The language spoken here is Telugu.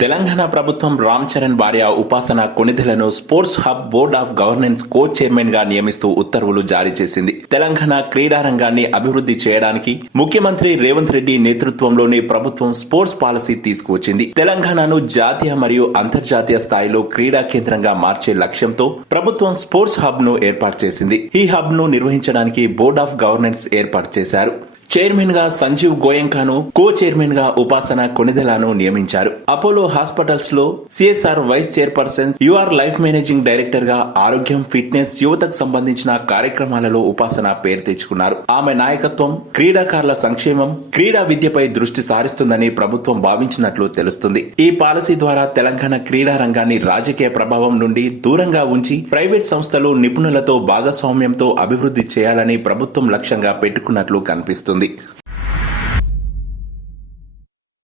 తెలంగాణ ప్రభుత్వం రామ్ చరణ్ భార్య ఉపాసన కొణిదెలను sports hub board of governance co chairman గా నియమిస్తూ ఉత్తర్వులు జారీ చేసింది. తెలంగాణ క్రీడా రంగాన్ని అభివృద్ధి చేయడానికి ముఖ్యమంత్రి రేవంత్ రెడ్డి నేతృత్వంలోని ప్రభుత్వం స్పోర్ట్స్ పాలసీ తీసుకువచ్చింది. తెలంగాణను జాతీయ మరియు అంతర్జాతీయ స్థాయిలో క్రీడా కేంద్రంగా మార్చే లక్ష్యంతో ప్రభుత్వం స్పోర్ట్స్ హబ్ ను ఏర్పాటు చేసింది. ఈ హబ్ ను నిర్వహించడానికి బోర్డ్ ఆఫ్ గవర్నెన్స్ ఏర్పాటు చేశారు. చైర్మన్ గా సంజీవ్ గోయంకాను, కో చైర్మన్ గా ఉపాసన కొణిదెలను నియమించారు. అపోలో హాస్పిటల్స్ లో CSR vice chairperson, UR life managing director గా ఆరోగ్యం, ఫిట్నెస్, యువతకు సంబంధించిన కార్యక్రమాలలో ఉపాసన పేరు తెచ్చుకున్నారు. ఆమె నాయకత్వం క్రీడాకారుల సంక్షేమం, క్రీడా విద్యపై దృష్టి సారిస్తుందని ప్రభుత్వం భావించినట్లు తెలుస్తుంది. ఈ పాలసీ ద్వారా తెలంగాణ క్రీడా రంగాన్ని రాజకీయ ప్రభావం నుండి దూరంగా ఉంచి ప్రైవేట్ సంస్థలు, నిపుణులతో భాగస్వామ్యంతో అభివృద్ధి చేయాలని ప్రభుత్వం లక్ష్యంగా పెట్టుకున్నట్లు కనిపిస్తుంది.